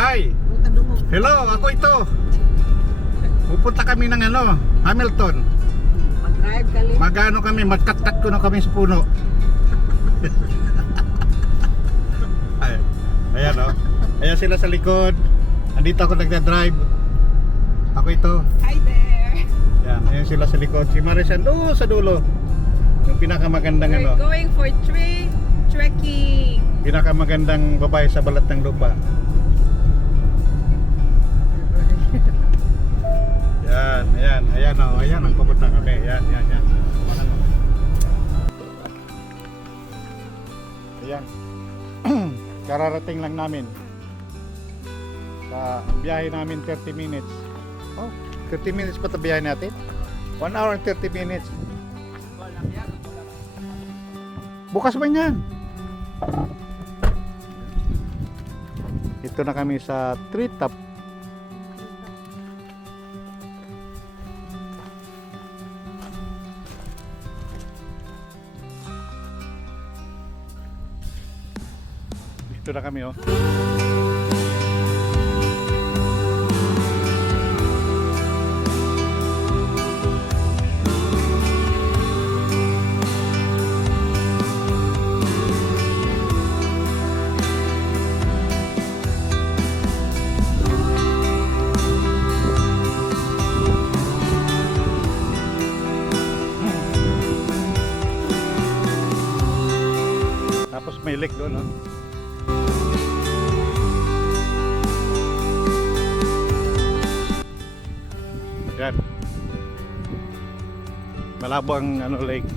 Hi! Hello, ako ito. Pupunta kami ng Hamilton. Mag-drive kali. Magano kami, magkat-kat ko na kami sa puno. Ay, ayan o. Ayan sila sa likod. Andito ako nagda-drive. Ako ito. Hi there. Yan, ayan sila sa likod. Si Marisan doon sa dulo. Yung pinakamagandang We're going for tree trekking. pinakamagandang babae sa balat ng lupa. Yan, ayan, ayan o, ayan ang papunta kami. Yan, yan, yan. Ayan. Kararating lang namin. Sa biyahe namin 30 minutes. Oh, 30 minutes pa 'to biyahe natin? 1 hour and 30 minutes. Bukas ba yan? Ito na kami sa treetop. Dito na kami oh. Tapos may lake doon no? Yan. Malabo ang lake.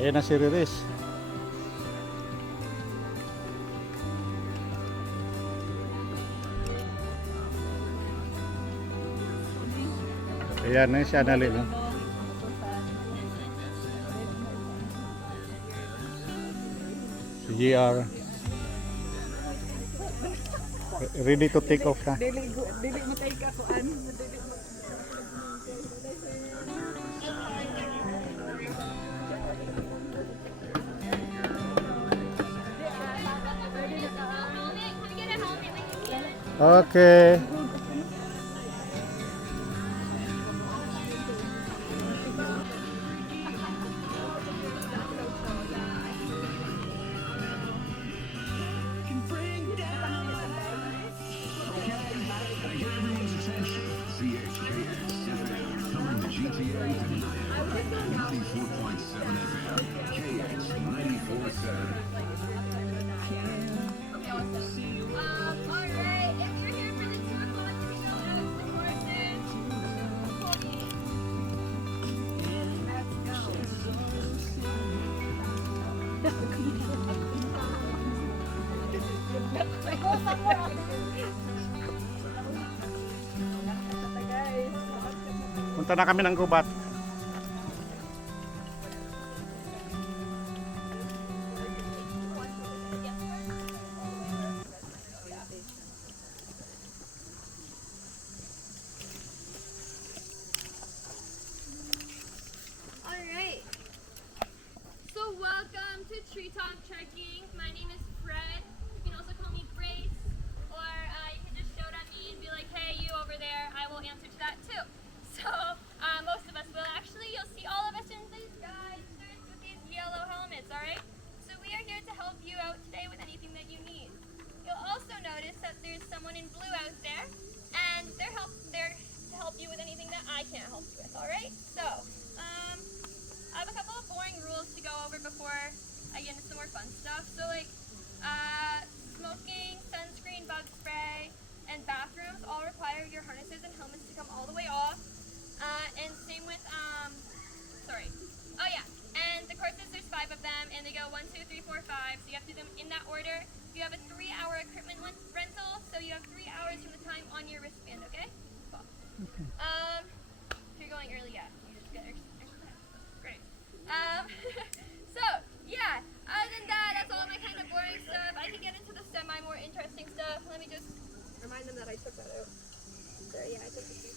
Ayan na si Riris. Ayan na si Annalyn. No? Si GR. Ready to take off na. Dili mo tayo kakuan. Okay. Punta na kami ng gubat. Alright. So welcome to Treetop Trekking. My name is Fred. You can also call me Grace. Or you can just shout at me and be like, hey, you over there. I will answer to that too. So most of us will. Actually, you'll see all of us in these guys with these yellow helmets, alright? So we are here to help you out today with anything that you need. You'll also notice that there's someone in blue out there, and they're to help you with anything that I can't help you with, alright? So, I have a couple of boring rules to go over before I get into some more fun stuff. So like, smoking, sunscreen, bug spray, and bathrooms all require your harnesses and helmets to come all the way off. And same with, and the courses, there's 5 of them, and they go 1, 2, 3, 4, 5. So you have to do them in that order. You have a 3-hour equipment rental, so you have 3 hours from the time on your wristband, okay? Cool. If you're going early, yeah, you just get extra time. Great. So, yeah, other than that, that's all my kind of boring stuff. I can get into the more interesting stuff. Let me just remind them that I took that out. So, yeah, I took the two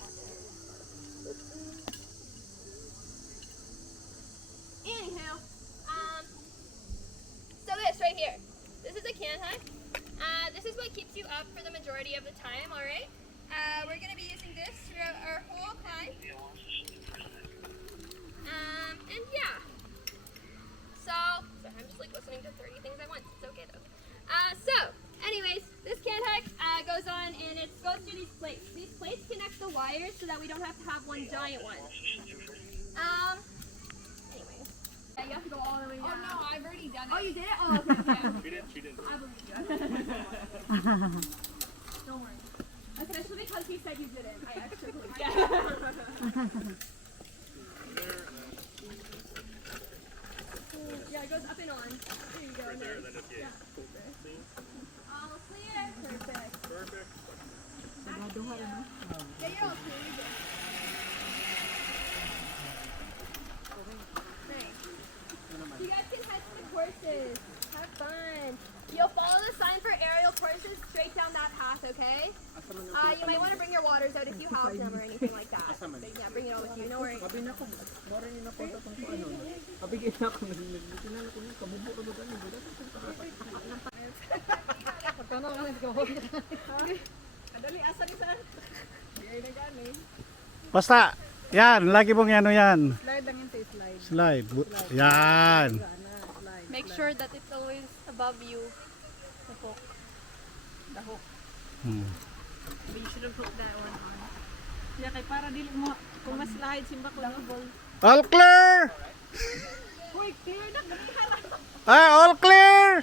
packet. Anyhow, so this right here, this is a can hack. This is what keeps you up for the majority of the time, alright? We're going to be using this throughout our whole climb. And yeah. So, sorry, I'm just like listening to 30 things at once. It's okay though. So, anyways, this can hack goes on and it goes through these plates. These plates connect the wires so that we don't have to have one giant one. Anyways. Yeah, you have to go all the way down. Oh no, I've already done it. Oh, you did it? Oh, okay. She did. I believe you. Don't worry. Especially because he said you didn't. I actually believe you. Yeah, it goes up and on. There you go. Nice. Yeah. All clear. Perfect. Yeah, you're all clear. You're good. Thanks. You guys can head to the courses. Have fun. You'll follow the sign for aerial courses straight down that path, okay? You might want to bring your waters out if you have them or anything like that. But yeah, bring it all with you. No worries. Adali, asa ni sir? Bigay na gani. Basta, yan, lagi mong ano yan. Slide lang yung slide. Slide. Yan. Slide. Make sure that it's always above you. The hook. The hook. Hmm. But you should have hooked that one on. Yeah, kay para dili mo kung ma-slide simba ko no. All clear! Uy, clear na kanihara. All clear!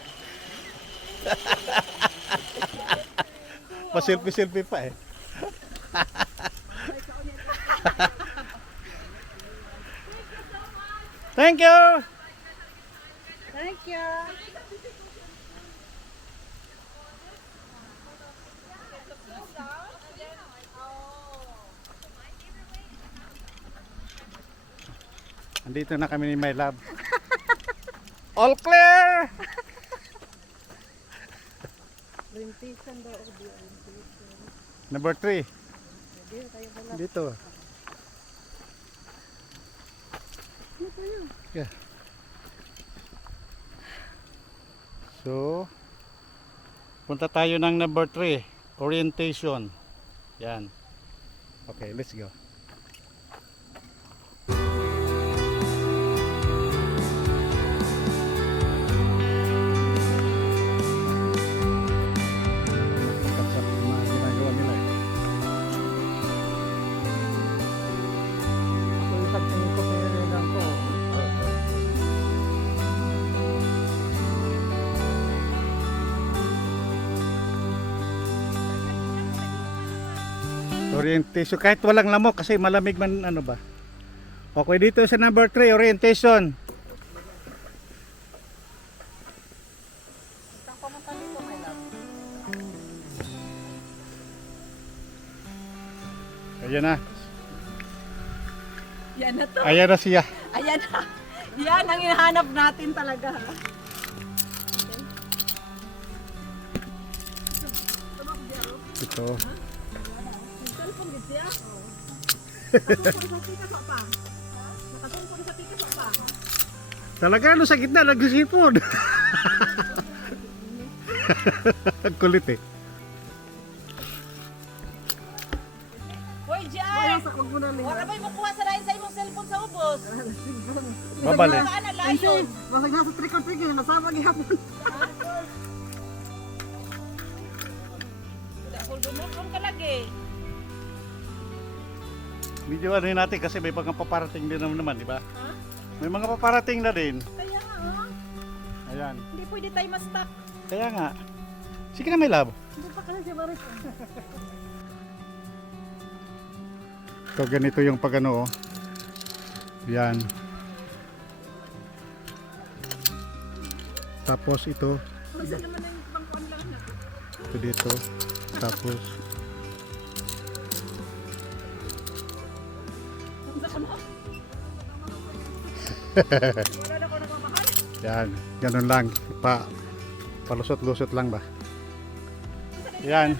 Pa-selfie-selfie pa eh. Thank you! Thank you. Andito na kami ni My Love. All clear! Orientation daw. Number 3. Dito. Yeah. So, punta tayo ng number 3. Orientation. Yan. Okay, let's go. Orientation kahit walang lamok kasi malamig man ano ba. Okay, dito sa number 3 orientation. Ayan na. Yan na to. Ayan na siya. Ayan na. Yan ang hinahanap natin talaga. Ito. Cellphone gid siya. Nakatungkol sa tika pa. Nakatungkol sa tika pa. Talaga ano sa gitna nagsisipon. Kulit eh. Hoy, Jai! Wala ba yung makuha sa lain sa imong cellphone sa ubos? Babalik. Saan ang layon? Basag nasa trick-or-treat, nasama gihapon. Kung ka lagi. Medyo ano yun natin kasi may mga paparating din naman, di ba? May mga paparating na din. Kaya nga, oh. Ayan. Hindi pwede tayo ma-stuck. Kaya nga. Sige na, My Love. Hindi pa kasi siya maris. So ganito yung pagano oh. Yan. Tapos ito, Kung saan naman na yung pangkuhan lang na. ito dito. Tapos Kung saan ko na. Wala na ko nagmamahal. yan, ganun lang. Palusot-lusot lang ba? Yan.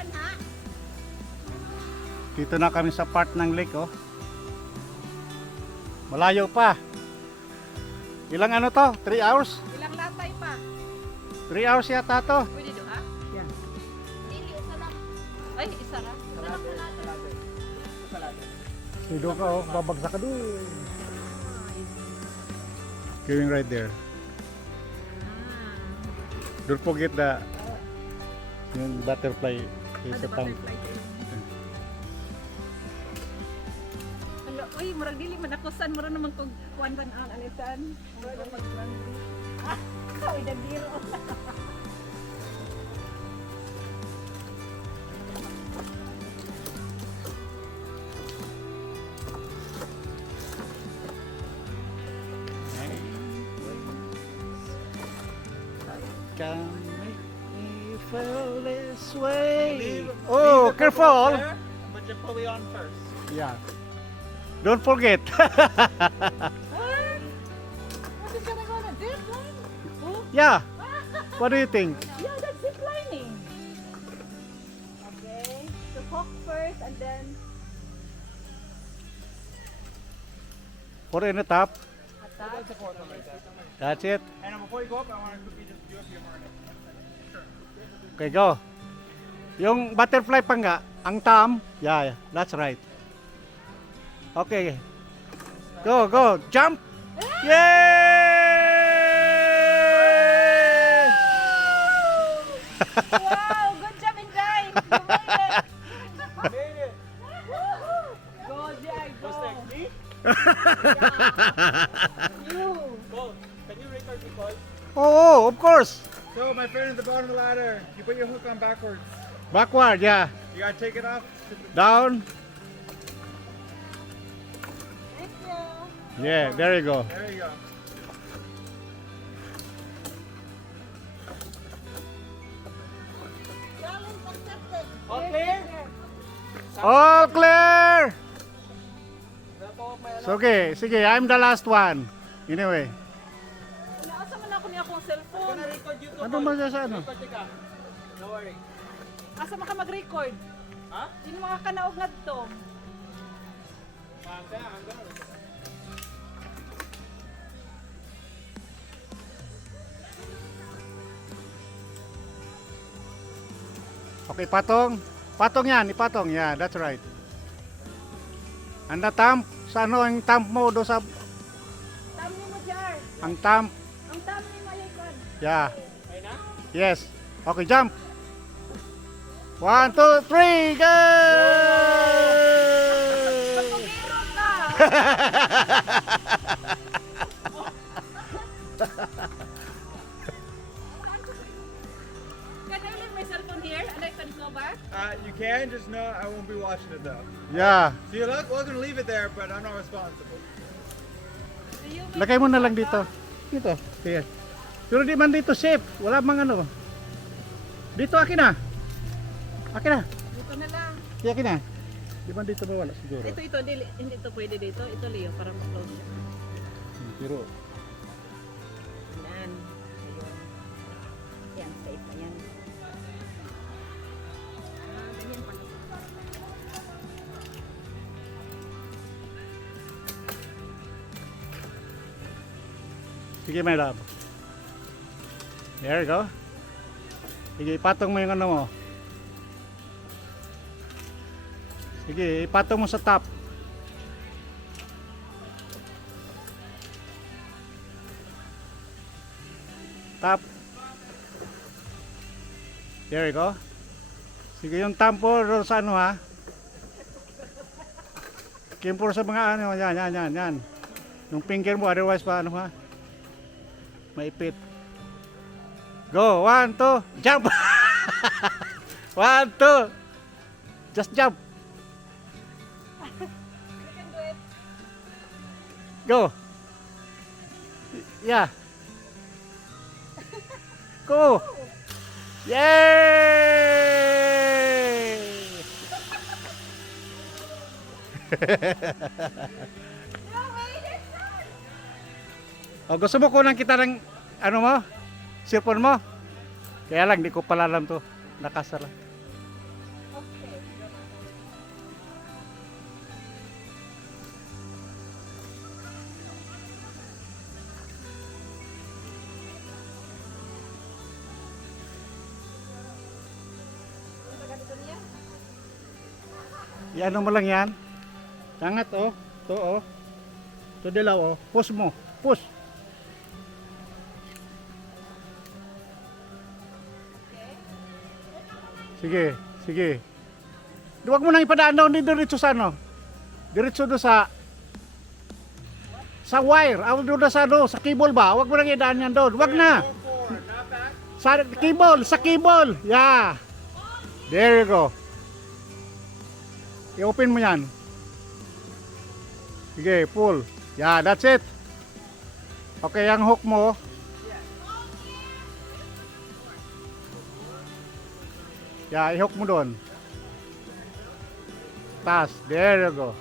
Dito na kami sa part ng lake, oh. Malayo pa. Ilang ano to? 3 hours? Ilang latay pa. 3 hours yata to. Pwede do ha? Yan. Dili, isa lang. Ay, isa lang. Isa lang na natin. Sido ka, oh. Babagsak ka doon. Going right there. Don't forget the yung butterfly is a town. Hello, uy, murag dili man ako san mura naman kog kuan-kuan ang anitan. Murag mag-plan. Ah, kaway dagiro. Can make me feel this way. Oh, careful! Put your pulley on first. Yeah. Don't forget. What is gonna go on a zip line? Oh, Yeah. What do you think? yeah, that's zip lining. Okay, so hook first and then Put it in the top. attack. That's the fourth one right there. That's it. And before you go up, I want to quickly just do up your harness. Okay, go. Yung butterfly pa nga, ang thumb. Yeah, that's right. Okay. Go, go. Jump. Yay! Wow, good job, Inday. You made it. Made it. Go, Jai, go. What's next? Me? You. Go. Can you record me, Paul? Oh, of course. So, my friend at the bottom of the ladder, you put your hook on backwards. Backward, yeah. You gotta take it off. Down. Thank you. Yeah, there you go. There you go. Challenge accepted. All clear? All clear. Wrap up my So, okay, sige, I'm the last one. Anyway. Naasa man ako niya akong cellphone. gonna record you to Ano ba siya sa ano? Record ka. No worry. Asa man ka mag-record? Ha? Sino mga kanaog nga to? I'm gonna record. Okay, patong. Patong yan, ipatong. Yeah, that's right. And the thumb, sa ano ang thumb mo do sa Tam ni mo, Jar. ang thumb? Ang tam ni mo yung kwan. Yeah. Ayun na? Yes. Okay, jump. 1, 2, 3, go! Pagkiro ka. Can I leave my cellphone here and I can go back? You can, just know I won't be watching it though. Yeah. So you're welcome to leave it there, but I'm not responsible. Do you Lagay mo na lang dito. Dito. Sige. Pero di man dito safe. Wala mang ano. Dito akin na. Akin na. Dito na lang. Di akin na. Di man dito mawala siguro. Ito, hindi ito pwede dito. Ito, Leo, para ma-close siya. Pero Yan. Ayun. Yan, safe na yan. Ganyan pala. sige, my love. There you go. Sige, ipatong mo yung ano mo. Sige, ipatong mo sa top. Top. There you go. Sige, yung tampo doon sa ano ha. Kimpor sa mga ano, yan. Yung finger mo, otherwise pa ano ha. Maipit. Go, 1, 2, jump! 1, 2, just jump. You can do it. Go. Yeah. Go! Yay! O, gusto mo kunan kita ng ano mo? Cellphone mo? Kaya lang, di ko pala alam to. Nakasara. Iano mo lang yan. Tangat oh. To oh. To dilaw oh. Push mo. Push. Sige, sige. Huwag mo nang ipadaan doon diretso sa ano. Diretso doon sa wire. Doon na sa ano, sa cable ba? Huwag mo nang idaan yan doon. Huwag na. Sa cable. Yeah. There you go. I-open mo yan. Sige, pull. Yeah, that's it. Okay, ang hook mo. Yeah, i-hook mo doon. Taas. There you go.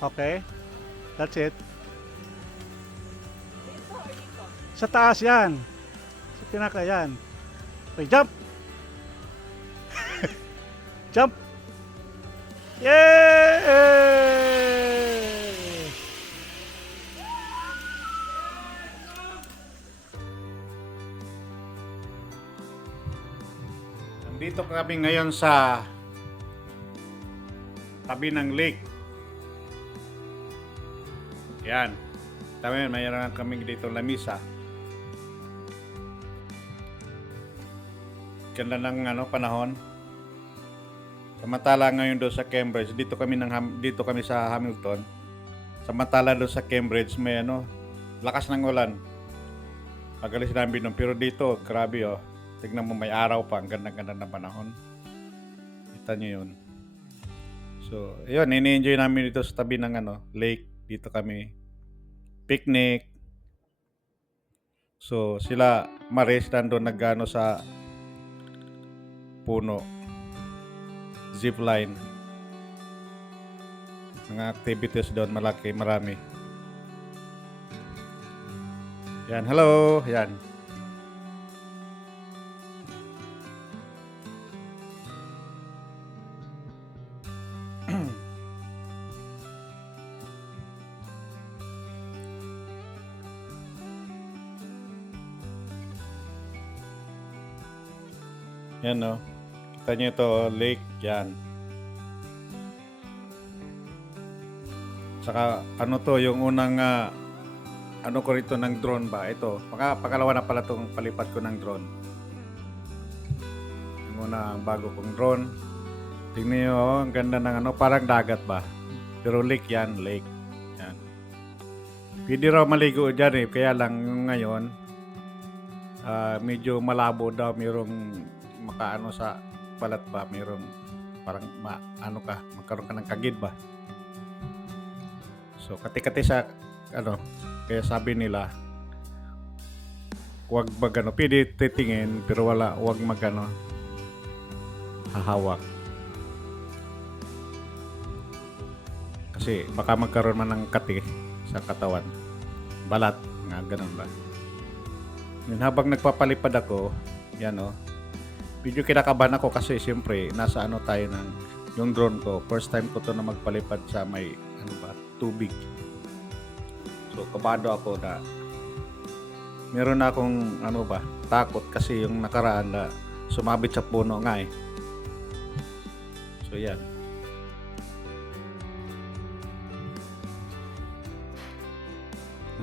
Okay. That's it. Sa taas yan. Sa pinaka yan. Okay, jump! Jump! Yay! Nandito kami ngayon sa tabi ng lake. Yan. Tama, mayroon kami dito lamisa. Ganda ng panahon. Samantala ngayon doon sa Cambridge, dito kami sa Hamilton. Samantala doon sa Cambridge may lakas ng ulan. Pagalis namin doon, pero dito grabe oh. Tignan mo, may araw pa, ang ganda-ganda ng panahon. Kita nyo yun. So, yun, ini-enjoy namin dito sa tabi ng lake. Dito kami picnic. So, sila Maris nandun nagano sa puno. Zipline. Mga activities doon marami. Yan, hello. Yan. Yan no. Kita nyo ito, lake, yan. Saka to, yung unang ko rito ng drone ba? Ito, pakalawa na pala itong palipat ko ng drone. Yung unang bago kong drone. Tingnan nyo, ang ganda ng parang dagat ba? Pero lake yan, lake. Yan. Pwede raw maligo dyan eh, kaya lang ngayon, medyo malabo daw, mayroong makaano sa balat ba, mayroong parang magkaroon ka ng kagid ba. So kati-kati sa kaya sabi nila huwag pwede titingin pero huwag hahawak. Kasi baka magkaroon man ng kati sa katawan, balat, nga ganun ba. Yun, habang nagpapalipad ako, yan medyo kinakabahan ako kasi siyempre nasa tayo ng yung drone ko. First time ko to na magpalipad sa may tubig. So kabado ako na meron na akong takot kasi yung nakaraan na sumabit sa puno nga eh. So yan.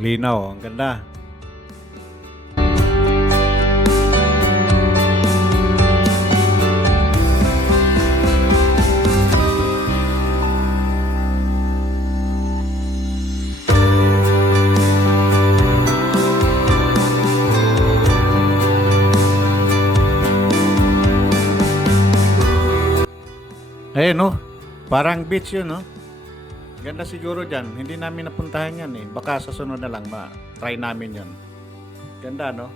Linaw, ang ganda. Ayun parang beach yun Ganda siguro dyan. Hindi namin napuntahan yan eh. Baka sa sunod na lang ma-try namin yon. Ganda no?